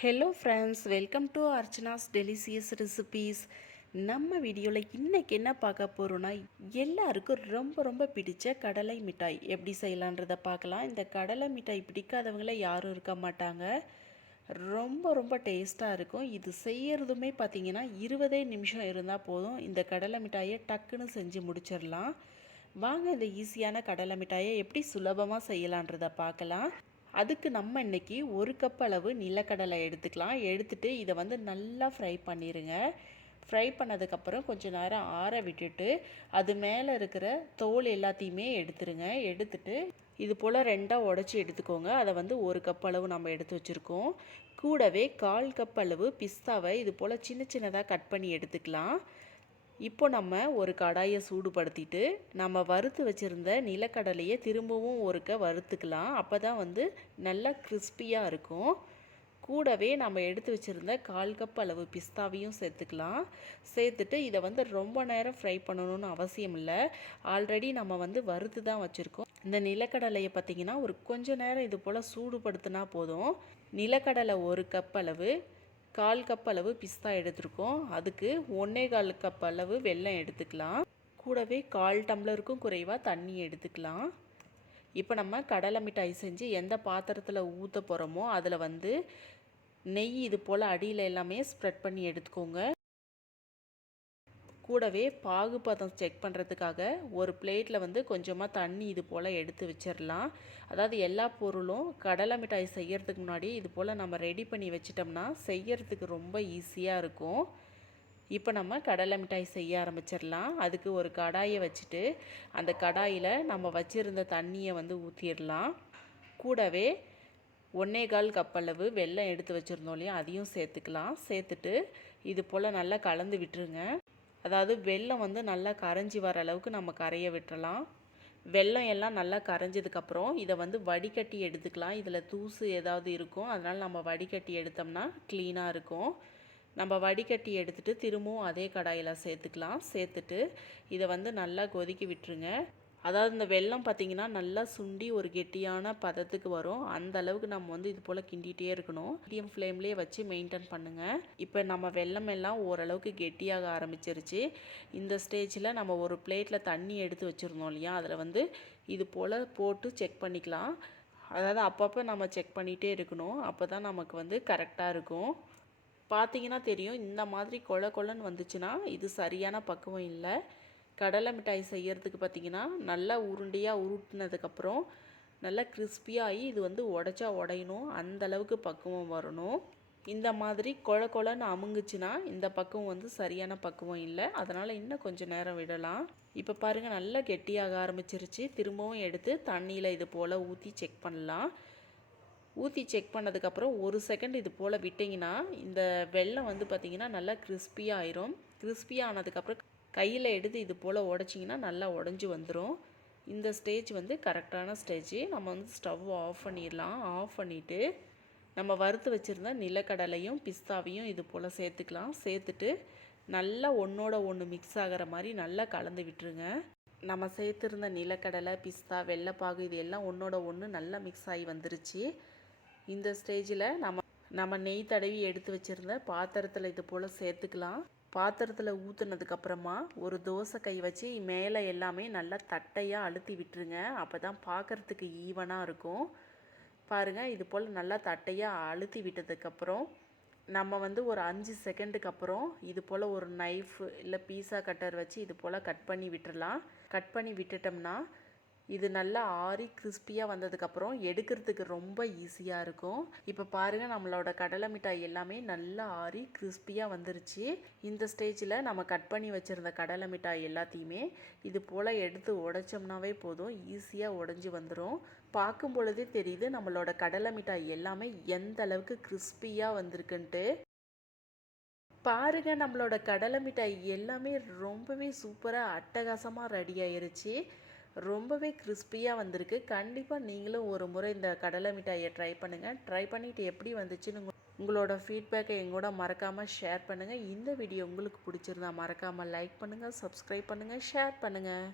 Hello friends welcome to Archana's delicious recipes நம்ம வீடியோவில் இன்றைக்கி என்ன பார்க்க போகிறோன்னா எல்லாருக்கும் ரொம்ப ரொம்ப பிடிச்ச கடலை மிட்டாய். எப்படி செய்யலான்றதை பார்க்கலாம். இந்த கடலை மிட்டாய் பிடிக்காதவங்கள யாரும் இருக்க மாட்டாங்க. ரொம்ப ரொம்ப டேஸ்ட்டாக இருக்கும். இது செய்கிறதுமே பார்த்திங்கன்னா இருபதே நிமிஷம் இருந்தால் போதும். இந்த கடலை மிட்டாயை டக்குன்னு செஞ்சு முடிச்சிடலாம். வாங்க இந்த ஈஸியான கடலை மிட்டாயை எப்படி சுலபமாக செய்யலான்றதை பார்க்கலாம். அதுக்கு நம்ம இன்றைக்கி ஒரு கப் அளவு நிலக்கடலை எடுத்துக்கலாம். எடுத்துகிட்டு இதை வந்து நல்லா ஃப்ரை பண்ணிடுங்க ஃப்ரை பண்ணதுக்கப்புறம் கொஞ்சம் நேரம் ஆற விட்டுட்டு அது மேலே இருக்கிற தோல் எல்லாத்தையுமே எடுத்துருங்க. எடுத்துட்டு இது போல் ரெண்டாக உடச்சி எடுத்துக்கோங்க. அதை வந்து ஒரு கப் அளவு நம்ம எடுத்து வச்சுருக்கோம். கூடவே கால் கப் அளவு பிஸ்தாவை இது போல் சின்ன சின்னதாக கட் பண்ணி எடுத்துக்கலாம். இப்போ நம்ம ஒரு கடாயை சூடுபடுத்திட்டு நம்ம வறுத்து வச்சுருந்த நிலக்கடலையை திரும்பவும் ஒருக்க வறுத்துக்கலாம். அப்போ தான் வந்து நல்லா கிறிஸ்பியாக இருக்கும். கூடவே நம்ம எடுத்து வச்சுருந்த கால் கப் அளவு பிஸ்தாவையும் சேர்த்துக்கலாம். சேர்த்துட்டு இதை வந்து ரொம்ப நேரம் ஃப்ரை பண்ணணும்னு அவசியம் இல்லை. ஆல்ரெடி நம்ம வந்து வறுத்து தான் வச்சுருக்கோம். இந்த நிலக்கடலையை பார்த்திங்கன்னா ஒரு கொஞ்ச நேரம் இது போல் சூடுபடுத்தினா போதும். நிலக்கடலை ஒரு கப் அளவு கால் கப் அளவு பிஸ்தா எடுத்திருக்கோம். அதுக்கு ஒன்றே கால் கப் அளவு வெல்லம் எடுத்துக்கலாம். கூடவே கால் டம்ளருக்கும் குறைவாக தண்ணி எடுத்துக்கலாம். இப்போ நம்ம கடலை மிட்டாய் செஞ்சு எந்த பாத்திரத்தில் ஊற்ற போகிறோமோ அதில் வந்து நெய் இது போல் அடியில் எல்லாமே ஸ்ப்ரெட் பண்ணி எடுத்துக்கோங்க. கூடவே பாகுபதம் செக் பண்ணுறதுக்காக ஒரு பிளேட்டில் வந்து கொஞ்சமாக தண்ணி இது போல் எடுத்து வச்சிடலாம் அதாவது எல்லா பொருளும் கடலை மிட்டாய் செய்கிறதுக்கு முன்னாடி இது போல் நம்ம ரெடி பண்ணி வச்சிட்டோம்னா செய்யறதுக்கு ரொம்ப ஈஸியாக இருக்கும். இப்போ நம்ம கடலை மிட்டாய் செய்ய ஆரம்பிச்சிடலாம் அதுக்கு ஒரு கடாயை வச்சுட்டு அந்த கடாயில் நம்ம வச்சுருந்த தண்ணியை வந்து ஊற்றிடலாம் கூடவே ஒன்றே கால் கப்பளவு வெள்ளம் எடுத்து வச்சுருந்தோம் இல்லையா? அதையும் சேர்த்துக்கலாம். சேர்த்துட்டு இது போல் நல்லா கலந்து விட்டுருங்க. அதாவது வெள்ளம் வந்து நல்லா கரைஞ்சி வர அளவுக்கு நம்ம கரைய விட்டுறலாம். வெள்ளம் எல்லாம் நல்லா கரைஞ்சதுக்கப்புறம் இதை வந்து வடிகட்டி எடுத்துக்கலாம். இதில் தூசு ஏதாவது இருக்கும். அதனால் நம்ம வடிகட்டி எடுத்தோம்னா க்ளீனாக இருக்கும். நம்ம வடிகட்டி எடுத்துகிட்டு திரும்பவும் அதே கடாயில் சேர்த்துக்கலாம். சேர்த்துட்டு இதை வந்து நல்லா கொதிக்க விட்டுருங்க. அதாவது இந்த வெள்ளம் பார்த்திங்கன்னா நல்லா சுண்டி ஒரு கெட்டியான பதத்துக்கு வரும். அந்த அளவுக்கு நம்ம வந்து இது போல் கிண்டிகிட்டே இருக்கணும். மீடியம் ஃப்ளேம்லேயே வச்சு மெயின்டைன் பண்ணுங்கள் இப்போ நம்ம வெள்ளம் எல்லாம் ஓரளவுக்கு கெட்டியாக ஆரம்பிச்சிருச்சு. இந்த ஸ்டேஜில் நம்ம ஒரு பிளேட்டில் தண்ணி எடுத்து வச்சுருந்தோம் இல்லையா? அதில் வந்து இது போல் போட்டு செக் பண்ணிக்கலாம். அதாவது அப்பப்போ நம்ம செக் பண்ணிகிட்டே இருக்கணும். அப்போ தான் நமக்கு வந்து கரெக்டாக இருக்கும். பார்த்தீங்கன்னா தெரியும் இந்த மாதிரி கொல கொலன்னு வந்துச்சுன்னா இது சரியான பக்குவம் இல்லை. கடலை மிட்டாய் செய்கிறதுக்கு பார்த்திங்கன்னா நல்லா உருண்டையாக உருட்டினதுக்கப்புறம் நல்லா கிறிஸ்பியாகி இது வந்து உடச்சா உடையணும். அந்த அளவுக்கு பக்குவம் வரணும். இந்த மாதிரி கொழ கொழன்னு அமுங்குச்சுன்னா இந்த பக்குவம் வந்து சரியான பக்குவம் இல்லை. அதனால் இன்னும் கொஞ்சம் நேரம் விடலாம். இப்போ பாருங்கள் நல்லா கெட்டியாக ஆரம்பிச்சிருச்சு. திரும்பவும் எடுத்து தண்ணியில் இது போல் ஊற்றி செக் பண்ணலாம். ஊற்றி செக் பண்ணதுக்கப்புறம் ஒரு செகண்ட் இது போல் விட்டிங்கன்னா இந்த வெள்ளம் வந்து பார்த்திங்கன்னா நல்லா கிறிஸ்பியாக ஆயிரும். கிறிஸ்பியாக ஆனதுக்கப்புறம் கையில் எடுத்து இது போல் உடச்சிங்கன்னா நல்லா உடஞ்சி வந்துடும் இந்த ஸ்டேஜ் வந்து கரெக்டான ஸ்டேஜ். நம்ம வந்து ஸ்டவ் ஆஃப் பண்ணிடலாம். ஆஃப் பண்ணிவிட்டு நம்ம வறுத்து வச்சுருந்த நிலக்கடலையும் பிஸ்தாவையும் இது போல் சேர்த்துக்கலாம். சேர்த்துட்டு நல்லா ஒன்றோட ஒன்று மிக்ஸ் ஆகிற மாதிரி நல்லா கலந்து விட்டுருங்க. நம்ம சேர்த்துருந்த நிலக்கடலை பிஸ்தா வெள்ளைப்பாகு இது எல்லாம் ஒன்றோட ஒன்று நல்லா மிக்ஸ் ஆகி வந்துருச்சு. இந்த ஸ்டேஜில் நம்ம நம்ம நெய் தடவி எடுத்து வச்சுருந்த பாத்திரத்தில் இது போல் சேர்த்துக்கலாம். பாத்திரத்தில் ஊற்றுனதுக்கப்புறமா ஒரு தோசை கை வச்சு மேலே எல்லாமே நல்லா தட்டையாக அழுத்தி விட்டுருங்க. அப்போ தான் பார்க்குறதுக்கு ஈவனாக இருக்கும். பாருங்கள் இது போல் நல்லா தட்டையாக அழுத்தி விட்டதுக்கப்புறம் நம்ம வந்து ஒரு அஞ்சு செகண்டுக்கு அப்புறம் இது போல் ஒரு நைஃப் இல்லை பீஸா கட்டர் வச்சு இது போல் கட் பண்ணி விட்டுடலாம் கட் பண்ணி விட்டுட்டோம்னா இது நல்லா ஆறி கிறிஸ்பியாக வந்ததுக்கப்புறம் எடுக்கிறதுக்கு ரொம்ப ஈஸியாக இருக்கும். இப்போ பாருங்கள் நம்மளோட கடலை மிட்டாய் எல்லாமே நல்லா ஆறி கிறிஸ்பியாக வந்துருச்சு. இந்த ஸ்டேஜில் நம்ம கட் பண்ணி வச்சுருந்த கடலை மிட்டாய் எல்லாத்தையுமே இது போல் எடுத்து உடைச்சோம்னாவே போதும். ஈஸியாக உடஞ்சி வந்துடும் பார்க்கும் பொழுதே தெரியுது நம்மளோட கடலை மிட்டாய் எல்லாமே எந்த அளவுக்கு கிறிஸ்பியாக வந்திருக்குன்ட்டு. பாருங்க நம்மளோட கடலை மிட்டாய் எல்லாமே ரொம்பவே சூப்பராக அட்டகாசமாக ரெடி ஆயிருச்சு. ரொம்பவே கிறிஸ்பியாக வந்திருக்கு. கண்டிப்பாக நீங்களும் ஒரு முறை இந்த கடலை மிட்டாயை ட்ரை பண்ணுங்கள் ட்ரை பண்ணிவிட்டு எப்படி வந்துச்சுன்னு உங்களோட ஃபீட்பேக்கை எங்கூட மறக்காமல் ஷேர் பண்ணுங்கள் இந்த வீடியோ உங்களுக்கு பிடிச்சிருந்தா மறக்காமல் லைக் பண்ணுங்கள் சப்ஸ்கிரைப் பண்ணுங்கள் ஷேர் பண்ணுங்கள்